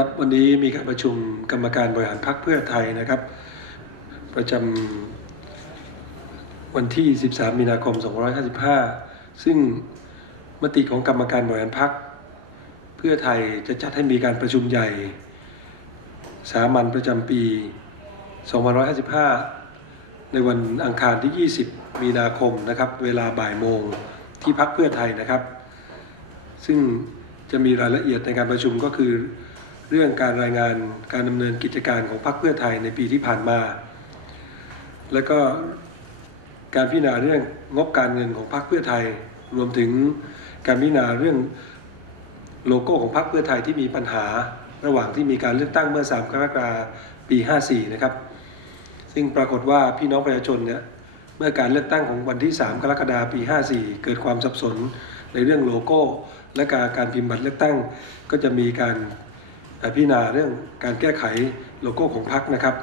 ครับวันนี้มีการประชุมกรรมการบริหารพรรคเพื่อไทยนะครับ ประจำวันที่ 13 มีนาคม 2555 ซึ่งมติของกรรมการบริหารพรรคเพื่อไทยจะจัดให้มีการประชุมใหญ่ สามัญประจำปี 2555 ในวันอังคารที่ 20 มีนาคมนะครับ เวลาบ่ายโมงที่พักเพื่อไทยนะครับ ซึ่งจะมีรายละเอียดในการประชุมก็คือ เรื่องการรายงานการดำเนินกิจการของพรรคเพื่อไทยในปีที่ผ่านมา แล้วก็การพิจารณาเรื่องงบการเงินของพรรคเพื่อไทย รวมถึงการพิจารณาเรื่องโลโก้ของพรรคเพื่อไทยที่มีปัญหาระหว่างที่มีการเลือกตั้งเมื่อ 3 กรกฎาคมปี 54 นะครับ ซึ่งปรากฏว่าพี่น้องประชาชนเนี่ยเมื่อการเลือกตั้งของวันที่ 3 กรกฎาคมปี 54 เกิดความสับสนในเรื่องโลโก้ และการการพิมพ์บัตรเลือกตั้งก็จะมีการ พิจารณาเรื่องการแก้ไขโลโก้ของพรรคนะครับ